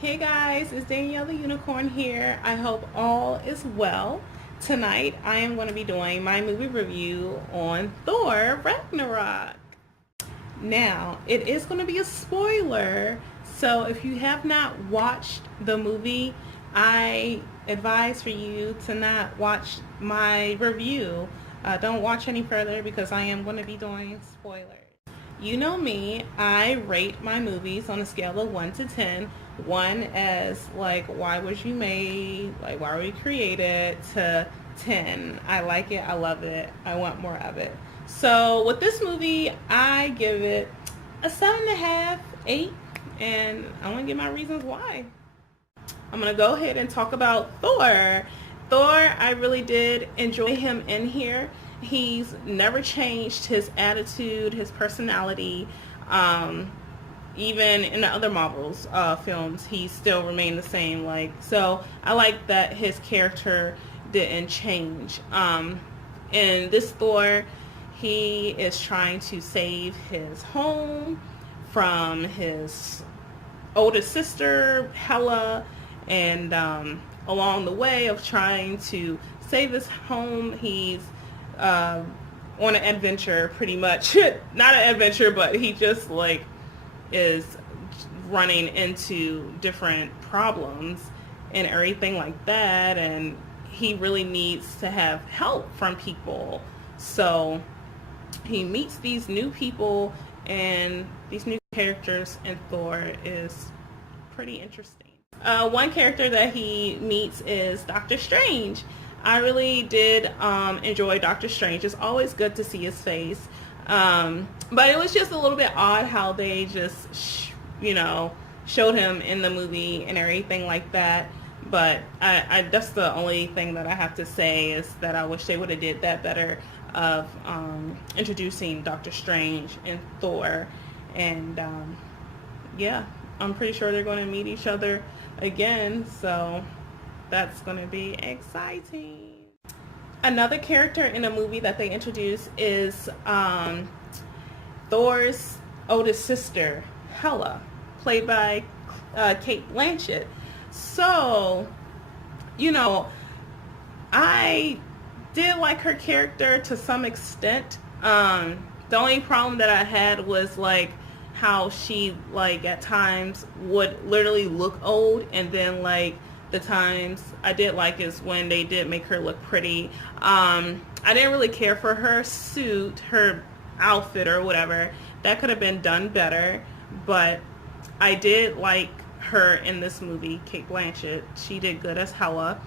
Hey guys, it's Danielle the Unicorn here. I hope all is well. Tonight I am going to be doing my movie review on Thor Ragnarok. Now, it is going to be a spoiler, so if you have not watched the movie, I advise for you to not watch my review. Don't watch any further because I am going to be doing spoilers. You know me, I rate my movies on a scale of 1 to 10. 1 as like, why was you made? Like, why were you created? To 10, I like it, I love it, I want more of it. So with this movie, I give it a 7.5, 8, and I want to give my reasons why. I'm going to go ahead and talk about Thor. Thor, I really did enjoy him in here. He's never changed his attitude, his personality. Even in the other Marvel's films, he still remained the same. So I like that his character didn't change. In this Thor, he is trying to save his home from his oldest sister, Hela, and along the way of trying to save his home, he's on an adventure, pretty much. Not an adventure, but he just is running into different problems and everything like that, and he really needs to have help from people. So he meets these new people, and these new characters in Thor is pretty interesting. One character that he meets is Doctor Strange. I really did enjoy Doctor Strange. It's always good to see his face. But it was just a little bit odd how they just, showed him in the movie and everything like that. But I that's the only thing that I have to say, is that I wish they would have did that better of introducing Doctor Strange and Thor. And yeah, I'm pretty sure they're going to meet each other again. So that's going to be exciting. Another character in the movie that they introduced is Thor's oldest sister, Hela, played by Cate Blanchett. So, I did like her character to some extent. The only problem that I had was how she at times would literally look old, and then the times I did like is when they did make her look pretty. I didn't really care for her suit, her outfit or whatever. That could have been done better, but I did like her in this movie, Cate Blanchett. She did good as Hela.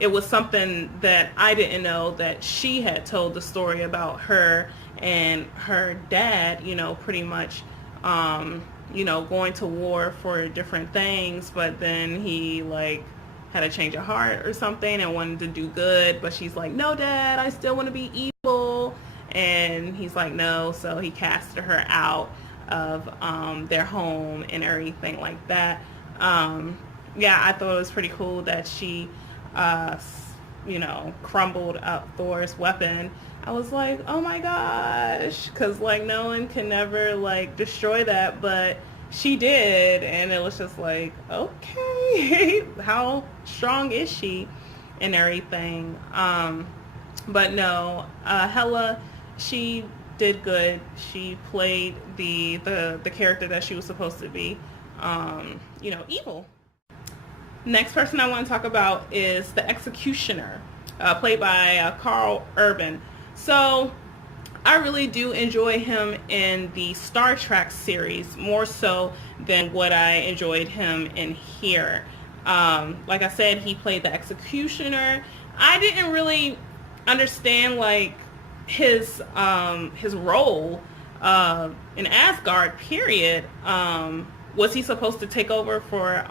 It was something that I didn't know, that she had told the story about her and her dad, pretty much going to war for different things, but then he had a change of heart or something and wanted to do good, but she's like, no, Dad, I still want to be evil. And he's like, no. So he casted her out of their home and everything like that. Yeah, I thought it was pretty cool that she crumbled up Thor's weapon. I was like, oh my gosh, because no one can never destroy that, but she did. And it was just okay, how strong is she and everything. But no, Hela, she did good. She played the character that she was supposed to be, evil. Next person I want to talk about is the Executioner, played by Carl Urban. So I really do enjoy him in the Star Trek series more so than what I enjoyed him in here. Like I said, he played the Executioner. I didn't really understand his role in Asgard, period. Was he supposed to take over for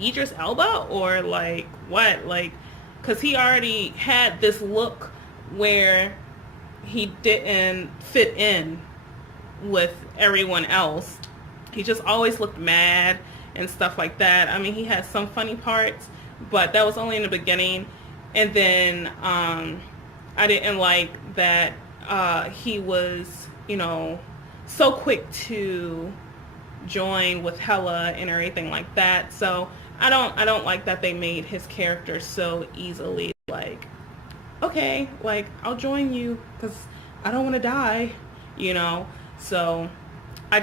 Idris Elba, or what? Because he already had this look where he didn't fit in with everyone else. He just always looked mad and stuff like that. I mean, he had some funny parts, but that was only in the beginning. And then I didn't like that he was, so quick to join with Hela and everything like that. So I don't like that they made his character so easily like, okay, like I'll join you because I don't want to die, you know. So I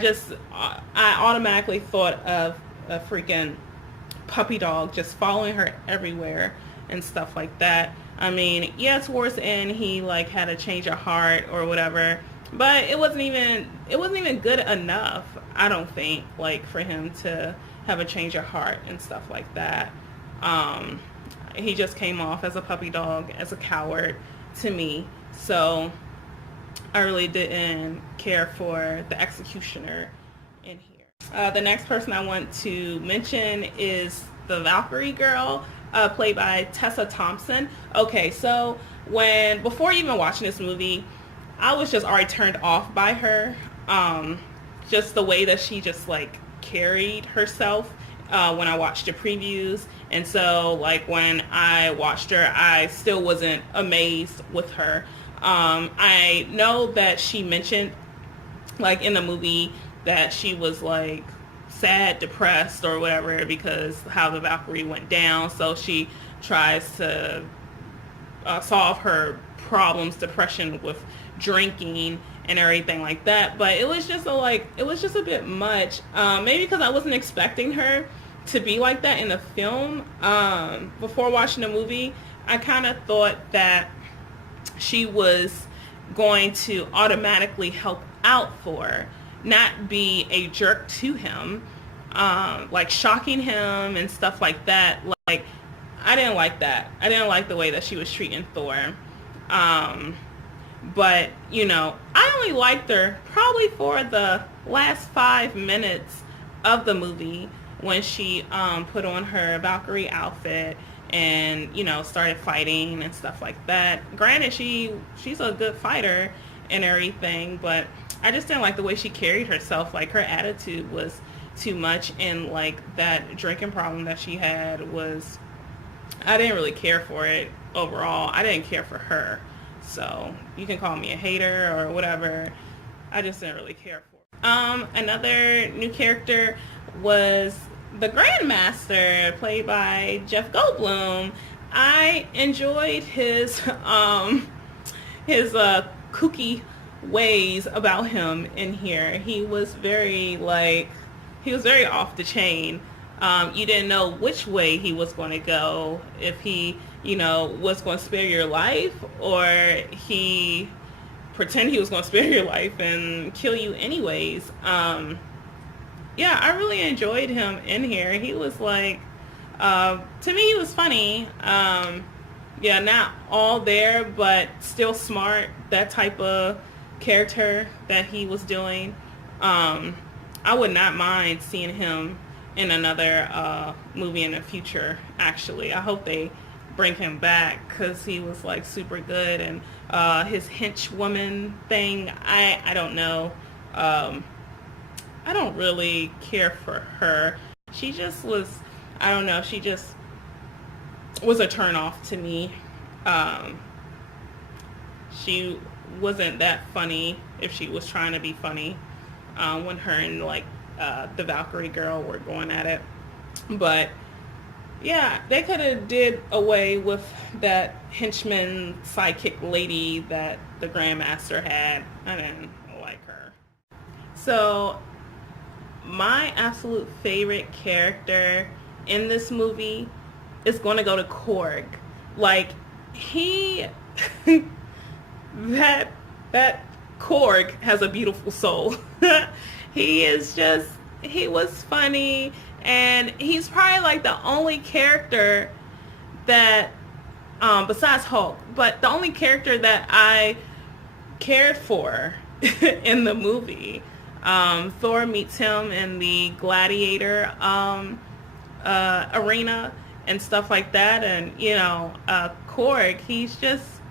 automatically thought of a freaking puppy dog just following her everywhere and stuff like that. I mean, yeah, towards the end he like had a change of heart or whatever, but it wasn't even good enough, I don't think, like for him to have a change of heart and stuff like that. Um, he just came off as a puppy dog, as a coward to me. So I really didn't care for the executioner in here. The next person I want to mention is the Valkyrie girl, played by Tessa Thompson. Okay, so before even watching this movie, I was just already turned off by her. Just the way that she just like carried herself when I watched the previews. And so like when I watched her, I still wasn't amazed with her. I know that she mentioned like in the movie that she was like sad, depressed or whatever because how the Valkyrie went down. So she tries to solve her problems, depression, with drinking and everything like that. But it was just a bit much. Maybe because I wasn't expecting her to be like that in the film. Before watching the movie, I kind of thought that she was going to automatically help out Thor, not be a jerk to him, like shocking him and stuff like that. Like, I didn't like that. I didn't like the way that she was treating Thor. But, you know, I only liked her probably for the last 5 minutes of the movie when she put on her Valkyrie outfit and, you know, started fighting and stuff like that. Granted, she's a good fighter and everything, but I just didn't like the way she carried herself. Like, her attitude was too much, and like that drinking problem that she had was, I didn't really care for it overall. I didn't care for her. So you can call me a hater or whatever. I just didn't really care for it. Another new character was the Grandmaster, played by Jeff Goldblum. I enjoyed his kooky ways about him in here. He was very off the chain. You didn't know which way he was going to go, if he, you know, was going to spare your life, or he pretend he was going to spare your life and kill you anyways. Yeah, I really enjoyed him in here. He was like, to me, he was funny. Yeah, not all there, but still smart. That type of character that he was doing. I would not mind seeing him in another movie in the future, actually. I hope they bring him back because he was like super good. And his henchwoman thing, I don't know. I don't really care for her. She just was, I don't know, she just was a turn off to me. She wasn't that funny if she was trying to be funny when her and like the Valkyrie girl were going at it. But yeah, they could have did away with that henchman sidekick lady that the Grandmaster had. I didn't like her. So my absolute favorite character in this movie is going to go to Korg. Like, he that Korg has a beautiful soul. He was funny, and he's probably like the only character that besides Hulk, but the only character that I cared for in the movie. Thor meets him in the gladiator arena and stuff like that, and you know, Korg, he's just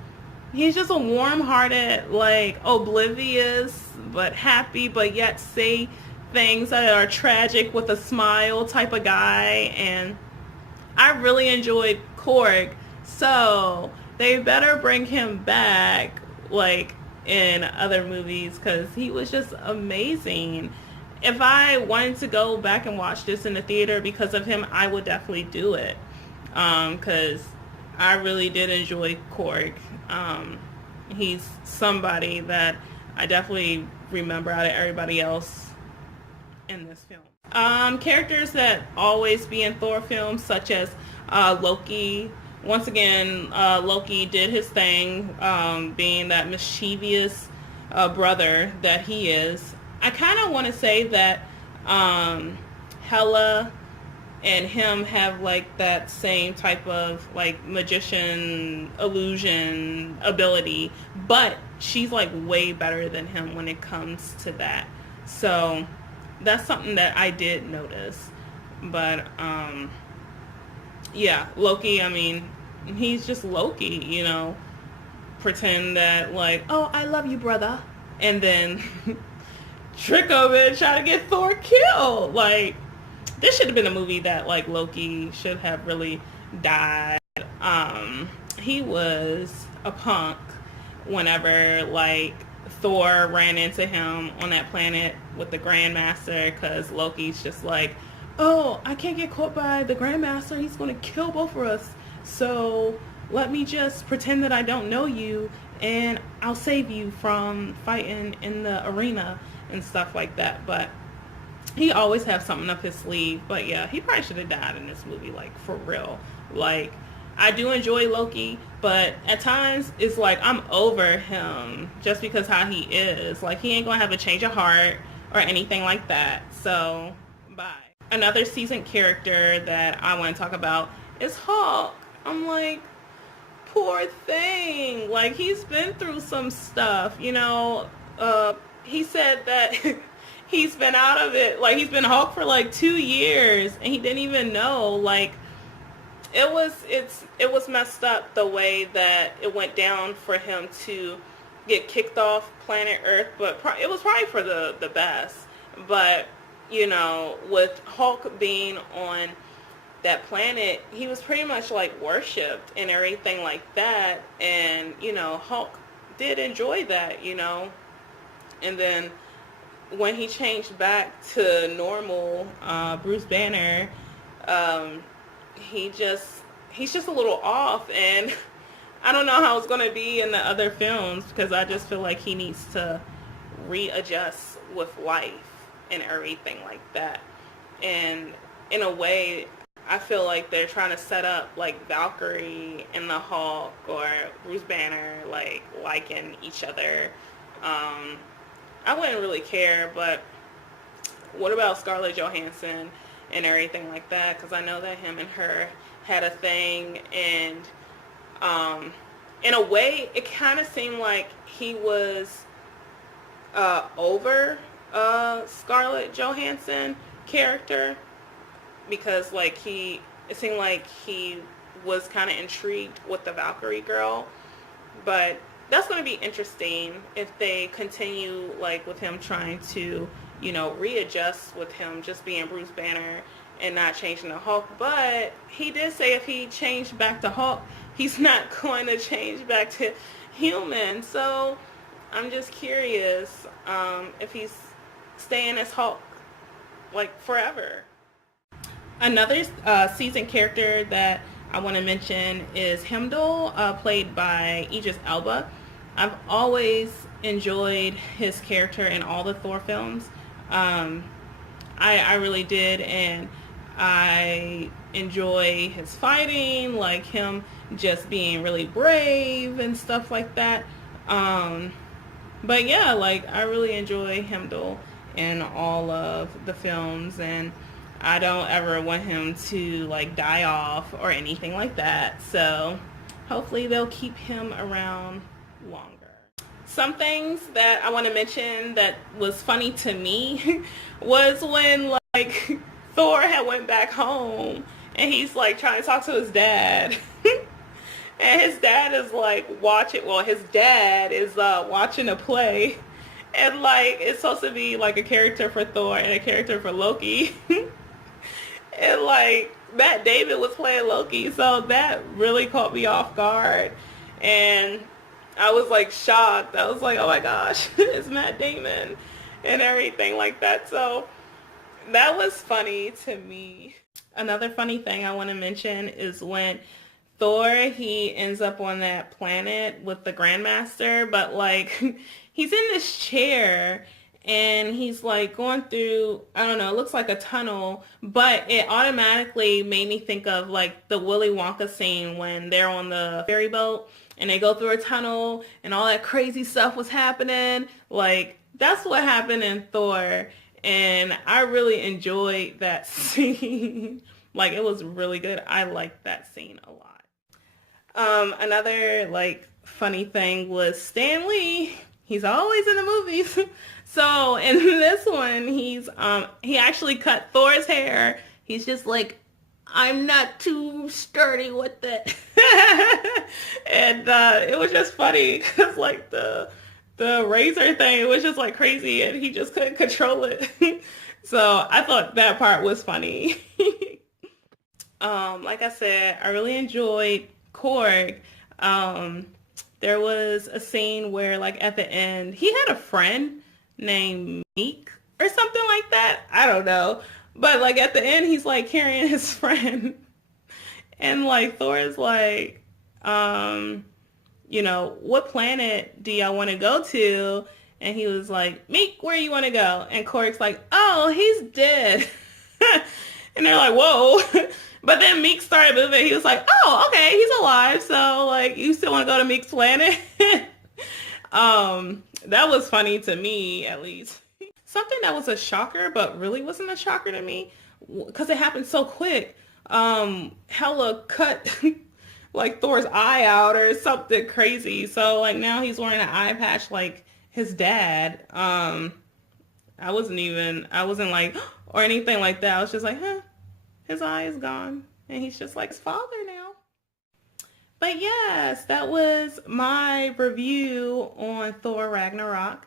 a warm-hearted, like oblivious but happy, but yet say things that are tragic with a smile type of guy. And I really enjoyed Korg, so they better bring him back like in other movies, because he was just amazing. if I wanted to go back and watch this in the theater because of him, I would definitely do it. Because I really did enjoy Korg. He's somebody that I definitely remember out of everybody else in this film. Characters that always be in Thor films, such as Loki. Once again, Loki did his thing, being that mischievous brother that he is. I kind of want to say that Hela and him have like that same type of like magician illusion ability, but she's like way better than him when it comes to that. So that's something that I did notice. But yeah, Loki, I mean, he's just Loki, you know, pretend that like, oh, I love you, brother, and then trick of it, try to get Thor killed. Like, this should have been a movie that like Loki should have really died. He was a punk whenever like Thor ran into him on that planet with the Grandmaster, because Loki's just like, oh, I can't get caught by the Grandmaster, he's going to kill both of us, so let me just pretend that I don't know you and I'll save you from fighting in the arena and stuff like that. But he always has something up his sleeve. But yeah, he probably should have died in this movie, like for real. Like, I do enjoy Loki, but at times it's like I'm over him just because how he is. Like, he ain't gonna have a change of heart or anything like that. So bye. Another seasoned character that I want to talk about is Hulk. I'm like, poor thing. Like, he's been through some stuff, you know. He said that he's been out of it. Like, he's been Hulk for like 2 years and he didn't even know. Like, it was messed up the way that it went down for him to get kicked off planet Earth, but it was probably for the best. But, you know, with Hulk being on that planet, he was pretty much like worshipped and everything like that. And, you know, Hulk did enjoy that, you know. And then when he changed back to normal, Bruce Banner, he's just a little off, and I don't know how it's going to be in the other films, because I just feel like he needs to readjust with life and everything like that. And in a way, I feel like they're trying to set up like Valkyrie and the Hulk or Bruce Banner like liking each other. I wouldn't really care, but what about Scarlett Johansson and everything like that? Because I know that him and her had a thing, and in a way, it kind of seemed like he was over Scarlett Johansson character, because like it seemed like he was kind of intrigued with the Valkyrie girl. But that's going to be interesting if they continue like with him trying to, you know, readjust with him just being Bruce Banner and not changing to Hulk. But he did say if he changed back to Hulk, he's not going to change back to human. So I'm just curious if he's staying as Hulk like forever. Another seasoned character that I want to mention is Heimdall, played by Idris Elba. I've always enjoyed his character in all the Thor films. I really did, and I enjoy his fighting, like him just being really brave and stuff like that. But yeah, like I really enjoy Heimdall in all of the films, and I don't ever want him to like die off or anything like that. So hopefully they'll keep him around longer. Some things that I want to mention that was funny to me was when like Thor had went back home and he's like trying to talk to his dad. And his dad is like his dad is watching a play, and like it's supposed to be like a character for Thor and a character for Loki. And like Matt Damon was playing Loki, so that really caught me off guard, and I was like shocked. I was like, oh my gosh, it's Matt Damon and everything like that. So That was funny to me. Another funny thing I want to mention is when Thor, he ends up on that planet with the Grandmaster, but like he's in this chair and he's like going through, I don't know, it looks like a tunnel, but it automatically made me think of like the Willy Wonka scene when they're on the ferry boat and they go through a tunnel and all that crazy stuff was happening. Like that's what happened in Thor, and I really enjoyed that scene. Like it was really good. I liked that scene a lot. Another like funny thing was Stan Lee. He's always in the movies. So in this one, he actually cut Thor's hair. He's just like, I'm not too sturdy with it. And it was just funny because like the razor thing, it was just like crazy and he just couldn't control it. So I thought that part was funny. Like I said, I really enjoyed Korg. There was a scene where like at the end, he had a friend named Meek or something like that. I don't know. But like at the end, he's like carrying his friend. And like Thor is like, what planet do y'all want to go to? And he was like, Meek, where you want to go? And Korg's like, oh, he's dead. And they're like, whoa. But then Meek started moving. He was like, oh, okay, he's alive. So like, you still want to go to Meek's planet? That was funny to me, at least. Something that was a shocker, but really wasn't a shocker to me, because it happened so quick. Hela cut like Thor's eye out or something crazy. So like now he's wearing an eye patch like his dad. I wasn't like or anything like that. I was just like, his eye is gone, and he's just like his father now. But yes, that was my review on Thor Ragnarok.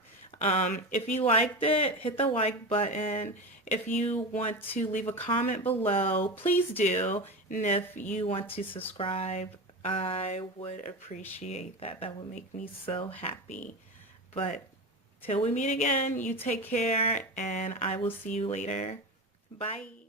If you liked it, hit the like button. If you want to leave a comment below, please do. And if you want to subscribe, I would appreciate that. That would make me so happy. But till we meet again, you take care, and I will see you later. Bye.